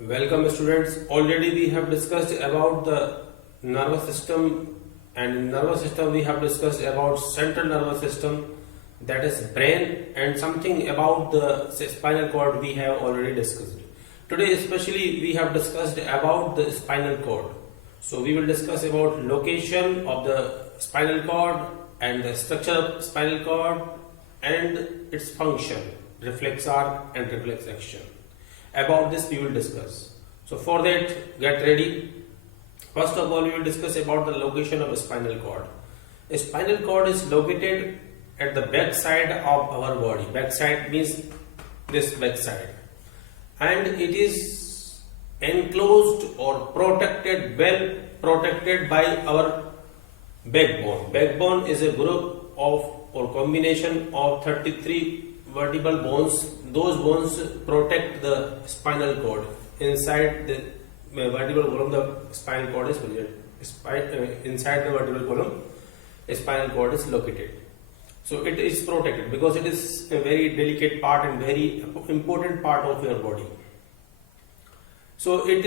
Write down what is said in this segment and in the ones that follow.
Welcome students. Already we have discussed about the nervous system, and in nervous system we have discussed about central nervous system, that is brain, and something about the spinal cord we have already discussed. Today especially we have discussed about the spinal cord. So we will discuss about location of the spinal cord and the structure of spinal cord and its function, reflex arc and reflex action. About this we will discuss. So for that, get ready. First of all, we will discuss about the location of a spinal cord. A spinal cord is located at the back side of our body. Back side means this back side, and it is enclosed or protected, well protected by our backbone. Backbone is a group of or combination of 33 vertebral bones. Those bones protect the spinal cord. Inside the vertebral column, the spinal cord is present. Inside the vertebral column, a spinal cord is located. So it is protected because it is a very delicate part and very important part of your body. So it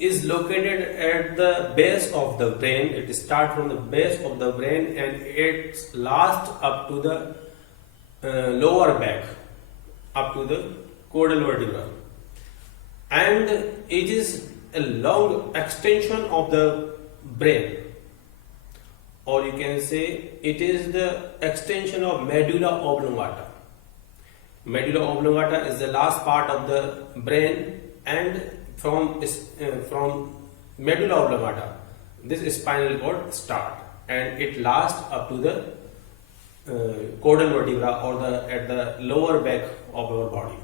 is located at the base of the brain. It starts from the base of the brain and it lasts up to the lower back, up to the caudal vertebra, and it is a long extension of the brain, or you can say it is the extension of medulla oblongata. Medulla oblongata is the last part of the brain, and from medulla oblongata this spinal cord start and it lasts up to the caudal vertebra, or at the lower back of our body.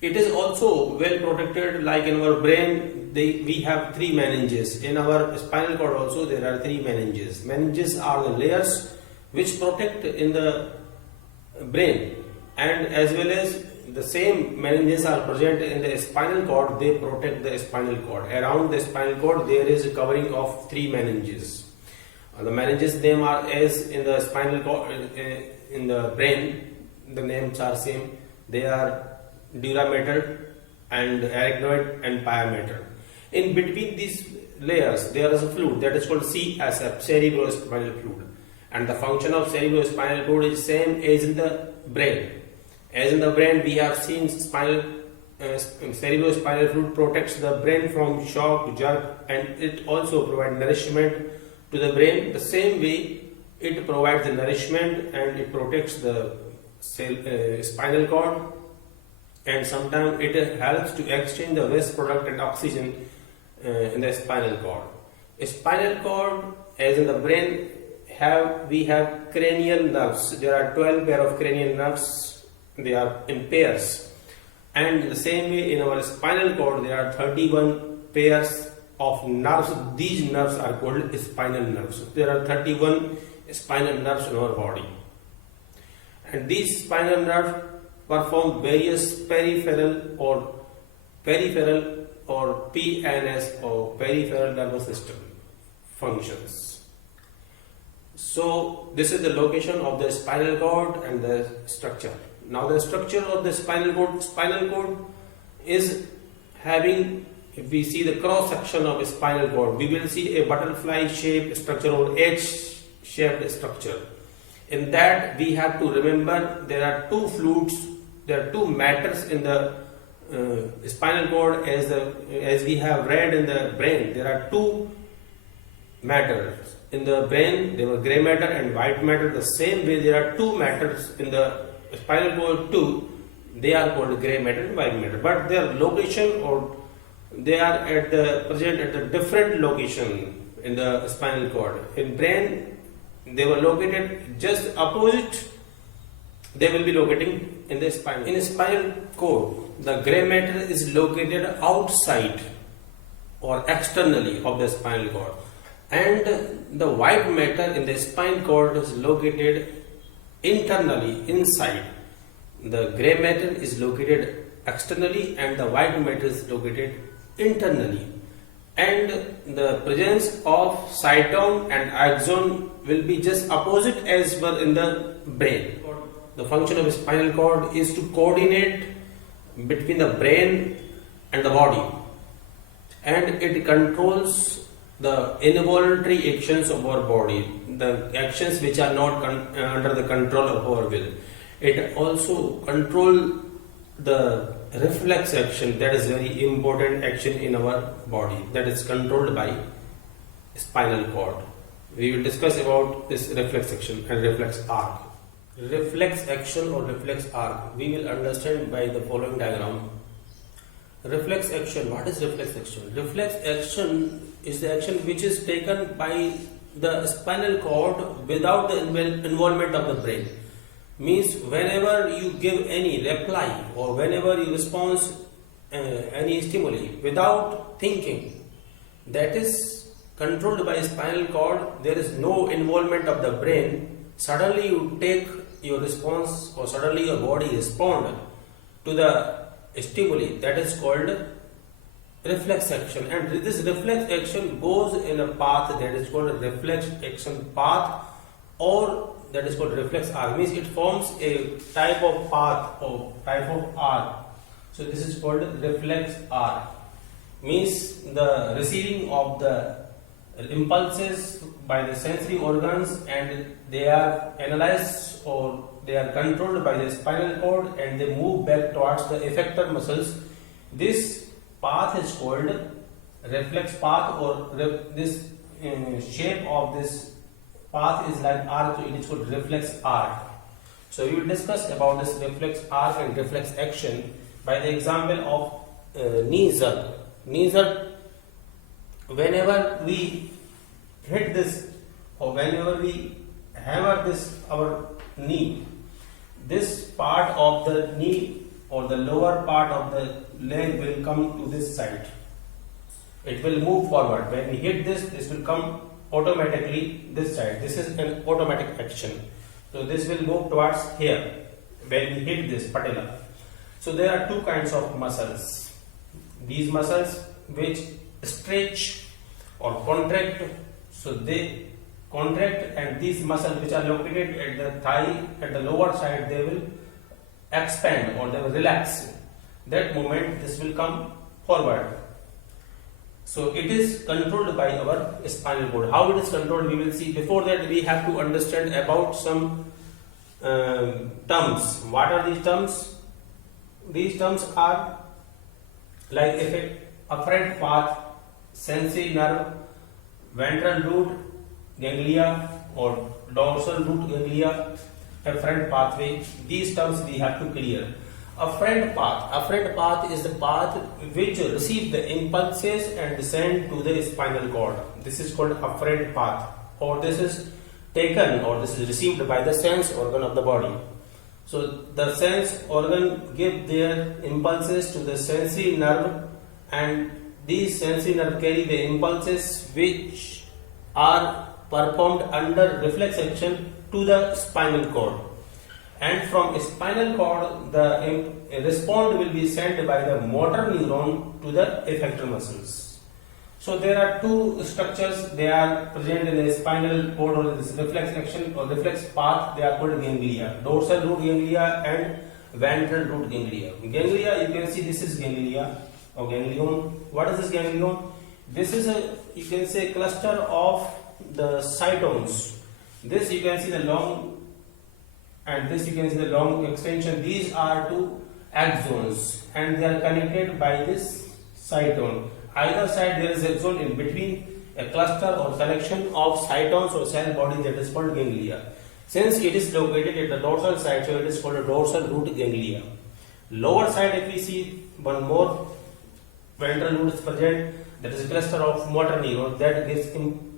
It is also well protected. Like in our brain, we have three meninges. In our spinal cord also there are three meninges. Meninges are the layers which protect in the brain, and as well as the same meninges are present in the spinal cord. They protect the spinal cord. Around the spinal cord there is a covering of three meninges. The meninges name are as in the spinal cord, in the brain the names are same. They are dura mater and arachnoid and pia mater. In between these layers there is a fluid that is called CSF, cerebrospinal fluid, and the function of cerebrospinal fluid is same as in the brain. As in the brain we have seen cerebrospinal fluid protects the brain from shock, jerk, and it also provides nourishment to the brain. The same way it provides the nourishment and it protects the spinal cord, and sometimes it helps to exchange the waste product and oxygen in the spinal cord. A spinal cord, as in the brain, we have cranial nerves. There are 12 pair of cranial nerves. They are in pairs, and the same way in our spinal cord there are 31 pairs of nerves. These nerves are called spinal nerves. There are 31 spinal nerves in our body, and these spinal nerves perform various peripheral or PNS or peripheral nervous system functions. So this is the location of the spinal cord and the structure. Now the structure of the spinal cord is having, if we see the cross section of a spinal cord, we will see a butterfly shaped structure or H-shaped structure. In that we have to remember there are two fluids, there are two matters in the spinal cord. As we have read in the brain, there are two matters in the brain. There were gray matter and white matter. The same way there are two matters in the spinal cord too. They are called gray matter and white matter, but their location, or they are present at a different location in the spinal cord. In brain they were located just opposite. They will be locating in the spine. In spinal cord, the gray matter is located outside or externally of the spinal cord, and the white matter in the spinal cord is located internally, inside. The gray matter is located externally and the white matter is located internally, and the presence of cytosol and axon will be just opposite as well in the brain. The function of a spinal cord is to coordinate between the brain and the body, and it controls the involuntary actions of our body, the actions which are not under the control of our will. It also controls the reflex action, that is very important action in our body, that is controlled by spinal cord. We will discuss about this reflex action and reflex arc. Reflex action or reflex arc we will understand by the following diagram. Reflex action. What is reflex action? Reflex action is the action which is taken by the spinal cord without the involvement of the brain. Means whenever you give any reply or whenever you respond any stimuli without thinking, that is controlled by spinal cord. There is no involvement of the brain. Suddenly you take your response or suddenly your body respond to the stimuli, that is called reflex action, and this reflex action goes in a path that is called reflex action path, or that is called reflex arc. Means it forms a type of path or type of arc. So this is called reflex arc. Means the receiving of the impulses by the sensory organs, and they are analyzed or they are controlled by the spinal cord, and they move back towards the effector muscles. This path is called reflex path, or this shape of this path is like arc, so it is called reflex arc. So we will discuss about this reflex arc and reflex action by the example of knee jerk. Knee jerk, whenever we hit this or whenever we hammer this our knee, this part of the knee or the lower part of the leg will come to this side. It will move forward. When we hit this, this will come automatically this side. This is an automatic action. So this will move towards here when we hit this patella. So there are two kinds of muscles. These muscles which stretch or contract, so they contract, and these muscles which are located at the thigh at the lower side, they will expand or they will relax. That moment this will come forward. So it is controlled by our spinal cord. How it is controlled we will see. Before that we have to understand about some terms. What are these terms? These terms are like afferent path, sensory nerve, ventral root ganglia or dorsal root ganglia, afferent pathway. These terms we have to clear. Afferent path is the path which receive the impulses and descend to the spinal cord. This is called afferent path, or this is taken or this is received by the sense organ of the body. So the sense organ give their impulses to the sensory nerve, and these sensory nerve carry the impulses which are performed under reflex action to the spinal cord. And from spinal cord, the response will be sent by the motor neuron to the effector muscles. So there are two structures. They are present in the spinal cord or this reflex action or reflex path. They are called ganglia, dorsal root ganglia and ventral root ganglia. Ganglia, you can see this is ganglia or ganglion. What is this ganglion? This is a, you can say, cluster of the cytons. This you can see the long, and this you can see the long extension. These are two axons and they are connected by this cyton. Either side there is a zone in between, a cluster or collection of cytons or cell body, that is called ganglia. Since it is located at the dorsal side, so it is called a dorsal root ganglia. Lower side, if we see one more ventral root is present, that is a cluster of motor neuron that gives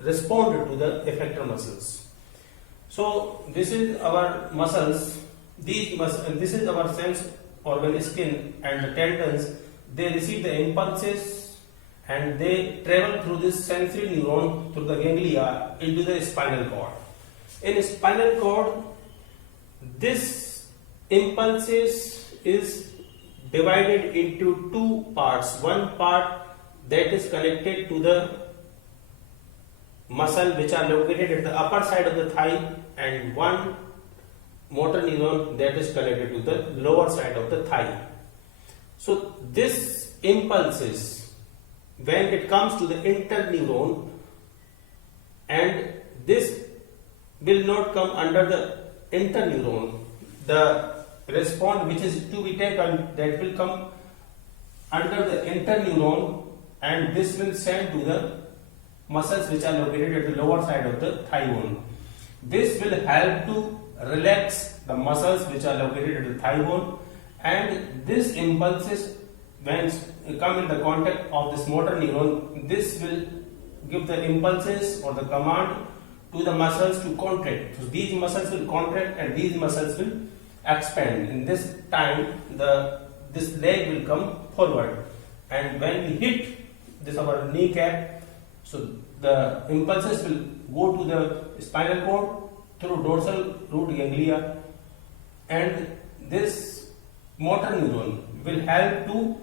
respond to the effector muscles. So this is our muscles. This is our sense organ, skin and the tendons. They receive the impulses and they travel through this sensory neuron through the ganglia into the spinal cord. In spinal cord, this impulses is divided into two parts. One part that is connected to the muscle which are located at the upper side of the thigh, and one motor neuron that is connected to the lower side of the thigh. So this impulses when it comes to the interneuron, and this will not come under the interneuron. The response which is to be taken, that will come under the interneuron, and this will send to the muscles which are located at the lower side of the thigh bone. This will help to relax the muscles which are located at the thigh bone, and this impulses when come in the contact of this motor neuron, this will give the impulses or the command to the muscles to contract. So these muscles will contract and these muscles will expand. In this time, this leg will come forward, and when we hit this our kneecap, so the impulses will go to the spinal cord through dorsal root ganglia, and this motor neuron will help to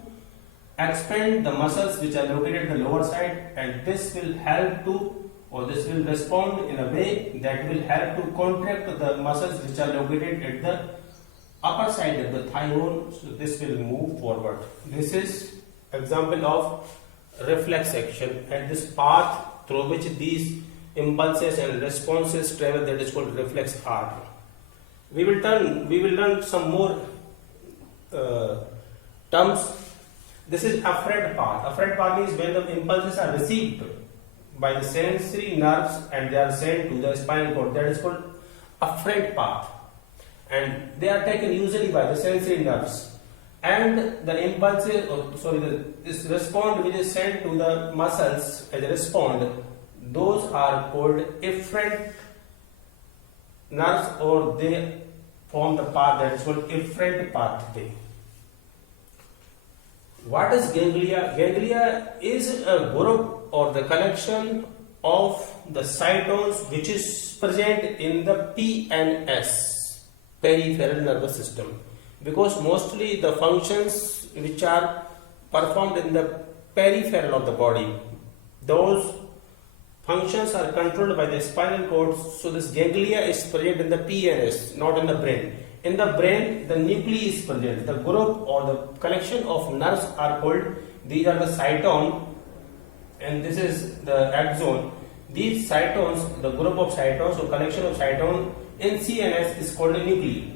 expand the muscles which are located at the lower side, and this will help to, or this will respond in a way that will help to contract the muscles which are located at the upper side of the thigh bone. So this will move forward. This is example of reflex action, and this path through which these impulses and responses travel, that is called reflex arc. We will learn some more terms. This is afferent path. Afferent path means when the impulses are received by the sensory nerves and they are sent to the spinal cord, that is called afferent path, and they are taken usually by the sensory nerves, and the impulses, this response which is sent to the muscles as a response, those are called efferent nerves, or they form the path that is called efferent pathway. What is ganglia? Ganglia is a group or the collection of the cytons which is present in the PNS, peripheral nervous system, because mostly the functions which are performed in the peripheral of the body, those functions are controlled by the spinal cord. So this ganglia is present in the PNS, not in the brain. In the brain, the nuclei is present. The group or the collection of nerves are called, these are the cyton, and this is the axon. These cytons, the group of cytons or collection of cytons in CNS is called a nuclei.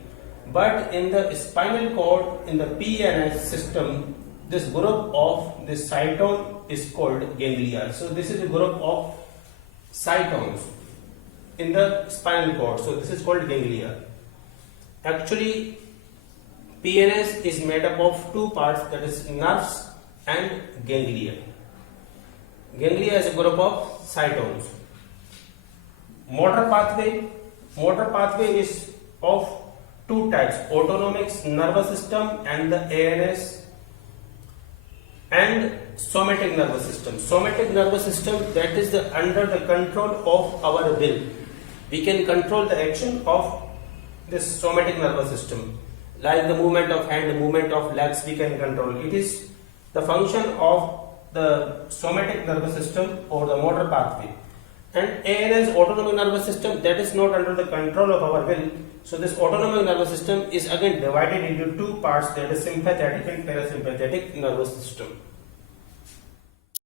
But in the spinal cord, in the PNS system, this group of this cyton is called ganglia. So this is a group of cytons in the spinal cord. So this is called ganglia. Actually, PNS is made up of two parts, that is nerves and ganglia. Ganglia is a group of cytons. Motor pathway is of two types: autonomic nervous system and the ANS, and somatic nervous system. Somatic nervous system, that is under the control of our will. We can control the action of this somatic nervous system, like the movement of hand, the movement of legs, we can control. It is the function of the somatic nervous system or the motor pathway. And ANS, autonomic nervous system, that is not under the control of our will. So this autonomic nervous system is again divided into two parts, that is sympathetic and parasympathetic nervous system.